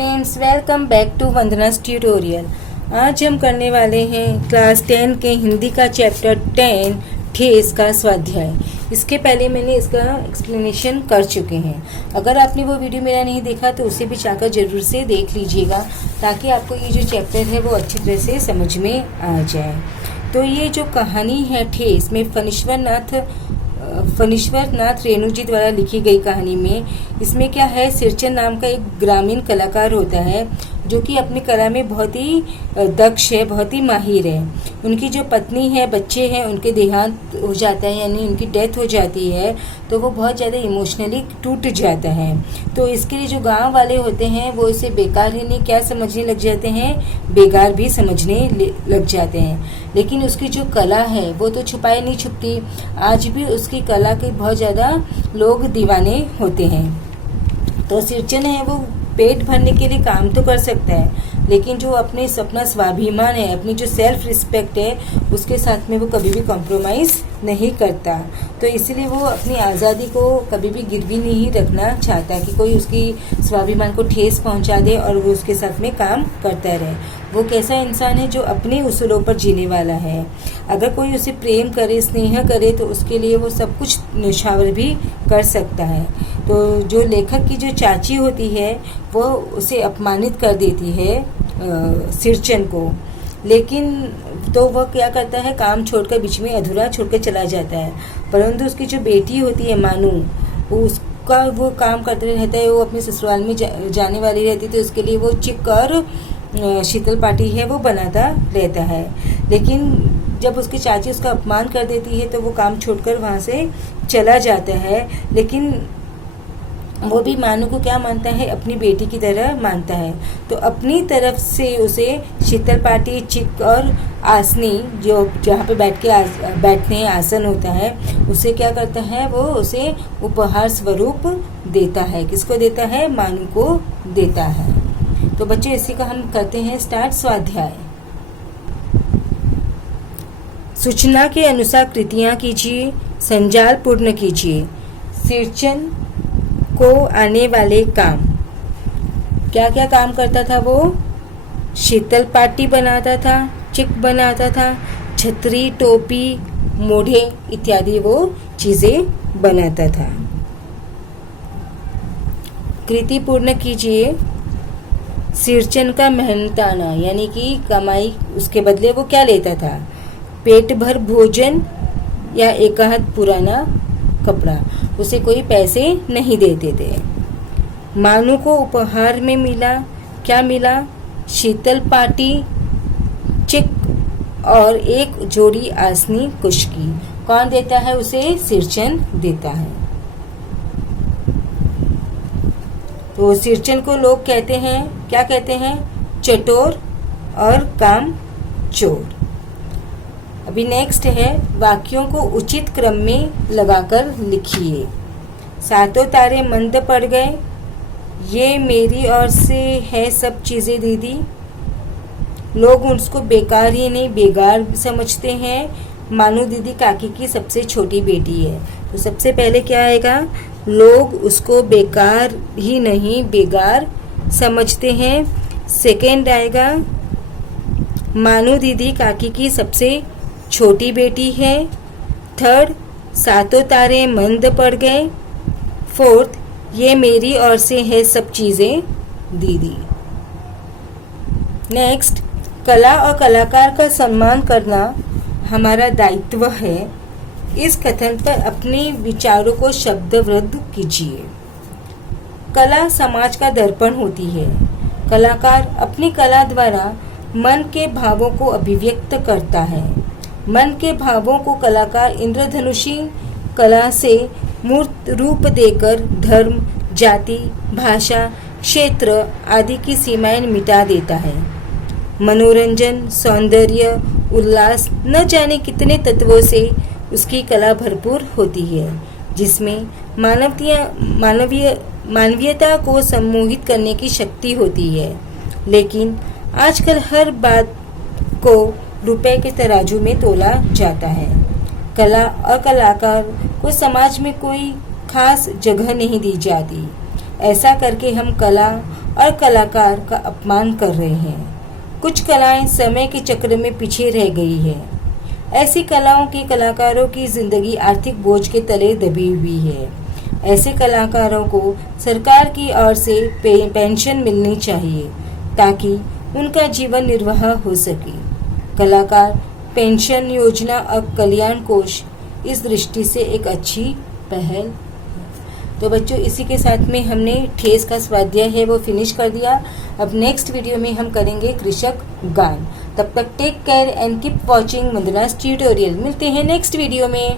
Friends, welcome back to Vandana's tutorial. आज हम करने वाले हैं क्लास 10 के हिंदी का चैप्टर 10 ठेस का स्वाध्याय। इसके पहले मैंने इसका एक्सप्लेनेशन कर चुके हैं। अगर आपने वो वीडियो मेरा नहीं देखा तो उसे भी जाकर जरूर से देख लीजिएगा, ताकि आपको ये जो चैप्टर है वो अच्छी तरह से समझ में आ जाए। तो ये जो कहानी है ठेस में फणीश्वर नाथ रेणु जी द्वारा लिखी गई कहानी में, इसमें क्या है, सिरचन नाम का एक ग्रामीण कलाकार होता है जो कि अपनी कला में बहुत ही दक्ष है, बहुत ही माहिर है। उनकी जो पत्नी है, बच्चे हैं, उनके देहांत हो जाता है, यानी उनकी डेथ हो जाती है, तो वो बहुत ज़्यादा इमोशनली टूट जाता है। तो इसके लिए जो गांव वाले होते हैं वो इसे बेकार ही नहीं क्या समझने लग जाते हैं, बेकार भी समझने लग जाते हैं। लेकिन उसकी जो कला है वो तो छुपाए नहीं छुपती। आज भी उसकी कला के बहुत ज़्यादा लोग दीवाने होते हैं। तो सिरचन है वो पेट भरने के लिए काम तो कर सकता है, लेकिन जो अपने अपना स्वाभिमान है, अपनी जो सेल्फ रिस्पेक्ट है, उसके साथ में वो कभी भी कॉम्प्रोमाइज़ नहीं करता। तो इसलिए वो अपनी आज़ादी को कभी भी गिरवी नहीं रखना चाहता कि कोई उसकी स्वाभिमान को ठेस पहुंचा दे और वो उसके साथ में काम करता रहे। वो कैसा इंसान है जो अपने उसूलों पर जीने वाला है। अगर कोई उसे प्रेम करे, स्नेह करे, तो उसके लिए वो सब कुछ न्यौछावर भी कर सकता है। तो जो लेखक की जो चाची होती है वो उसे अपमानित कर देती है सिरचन को, लेकिन तो वह क्या करता है, काम छोड़कर बीच में अधूरा छोड़कर चला जाता है। परंतु उसकी जो बेटी होती है मानू, उसका वो काम करते रहता है। वो अपने ससुराल में जाने वाली रहती, तो उसके लिए वो चिक और शीतल पाटी है वो बनाता रहता है। लेकिन जब उसकी चाची उसका अपमान कर देती है तो वो काम छोड़कर वहाँ से चला जाता है। लेकिन वो भी मानू को क्या मानता है, अपनी बेटी की तरह मानता है। तो अपनी तरफ से उसे शीतल पाटी, चिक और आसनी, जो जहाँ पे बैठते हैं आसन होता है, उसे क्या करता है, वो उसे उपहार स्वरूप देता है। किसको देता है? मानू को देता है। तो बच्चों, इसी का हम करते हैं स्टार्ट स्वाध्याय। सूचना के अनुसार कृतियां कीजिए, संजाल पूर्ण कीजिए। सिरचन को आने वाले काम, क्या क्या काम करता था वो? शीतल पाटी बनाता था, चिक बनाता था, छतरी, टोपी, मोढ़े इत्यादि वो चीजें बनाता था। कृति पूर्ण कीजिए। सिरचन का मेहनताना यानी कि कमाई, उसके बदले वो क्या लेता था? पेट भर भोजन या एक हाथ पुराना कपड़ा। उसे कोई पैसे नहीं देते थे। मानू को उपहार में मिला, क्या मिला? शीतल पाटी, चिक और एक जोड़ी आसनी कुश की। कौन देता है उसे? सिरचन देता है। तो सिरचन को लोग कहते हैं, क्या कहते हैं? चटोर और काम चोर। अभी नेक्स्ट है, वाक्यों को उचित क्रम में लगाकर लिखिए। सातों तारे मंद पड़ गए, ये मेरी ओर से है सब चीजें दीदी। लोग उसको बेकार ही नहीं बेगार समझते हैं। मानू दीदी काकी की सबसे छोटी बेटी है। तो सबसे पहले क्या आएगा? लोग उसको बेकार ही नहीं बेगार समझते हैं। सेकेंड आएगा, मानू दीदी काकी की सबसे छोटी बेटी है। थर्ड, सातों तारे मंद पड़ गए। फोर्थ, ये मेरी ओर से है सब चीजें दीदी। नेक्स्ट, कला और कलाकार का सम्मान करना हमारा दायित्व है। इस कथन पर अपने विचारों को शब्दबद्ध कीजिए। कला समाज का दर्पण होती है। कलाकार अपनी कला द्वारा मन के भावों को अभिव्यक्त करता है। मन के भावों को कलाकार इंद्रधनुषी कला से मूर्त रूप देकर धर्म, जाति, भाषा, क्षेत्र आदि की सीमाएं मिटा देता है। मनोरंजन, सौंदर्य, उल्लास, न जाने कितने तत्वों से उसकी कला भरपूर होती है, जिसमें मानवीयता को सम्मोहित करने की शक्ति होती है। लेकिन आजकल हर बात को रुपए के तराजू में तोला जाता है। कला और कलाकार को समाज में कोई खास जगह नहीं दी जाती। ऐसा करके हम कला और कलाकार का अपमान कर रहे हैं। कुछ कलाएं समय के चक्र में पीछे रह गई है। ऐसी कलाओं के कलाकारों की जिंदगी आर्थिक बोझ के तले दबी हुई है। ऐसे कलाकारों को सरकार की ओर से पेंशन मिलनी चाहिए ताकि उनका जीवन निर्वाह हो सके। कलाकार पेंशन योजना और कल्याण कोष इस दृष्टि से एक अच्छी पहल। तो बच्चों, इसी के साथ में हमने ठेस का स्वाध्याय है वो फिनिश कर दिया। अब नेक्स्ट वीडियो में हम करेंगे कृषक गान। तब तक take care and keep watching Vandana's tutorial. मिलते हैं नेक्स्ट वीडियो में।